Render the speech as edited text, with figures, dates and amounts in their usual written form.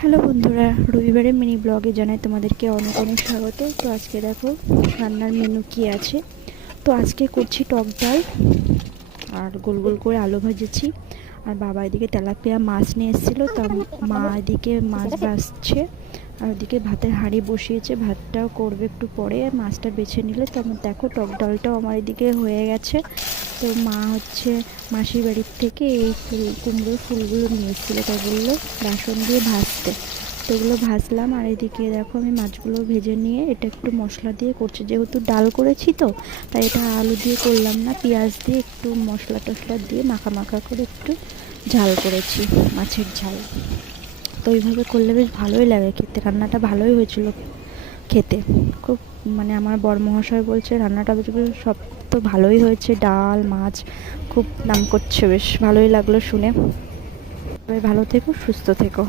Hello বন্ধুরা, রবিবারের mini ব্লগে জানাই তোমাদেরকে অনেক অনেক স্বাগত। তো আজকে দেখো রান্নার মেনু কি আছে। তো আজকে করছি টক ডাল আর গোল গোল করে আলু ভাজেছি। আর বাবা এদিকে তেলাপিয়া মাছ নিয়ে এসেছিলো, তা মা এদিকে মাছ ভাজছে আর ওদিকে ভাতের হাঁড়ি বসিয়েছে, ভাতটাও করবে একটু পরে, মাছটা বেছে নিলে। তো আমার দেখো টক ডালটাও আমার এদিকে হয়ে গেছে। তো মা হচ্ছে মাসির বাড়ির থেকে এই কুমড়োর ফুলগুলো নিয়ে এসেছিলো, তাই বললো বেসন দিয়ে ভাজতে। তো এগুলো ভাজলাম আর এদিকে দেখো আমি মাছগুলো ভেজে নিয়ে এটা একটু মশলা দিয়ে করছি, যেহেতু ডাল করেছি তো তাই এটা আলু দিয়ে করলাম না, পেঁয়াজ দিয়ে একটু মশলা টশলা দিয়ে মাখা মাখা করে একটু ঝাল করেছি, মাছের ঝাল। তো এইভাবে করলে বেশ ভালোই লাগে খেতে, রান্নাটা ভালোই হয়েছিল খেতে খুব। মানে আমার বরমহাশয় বলছে রান্নাটা সব তো ভালোই হয়েছে, ডাল মাছ খুব নাম করছে, বেশ ভালোই লাগলো শুনে। ভালো থেকো, সুস্থ থেকো।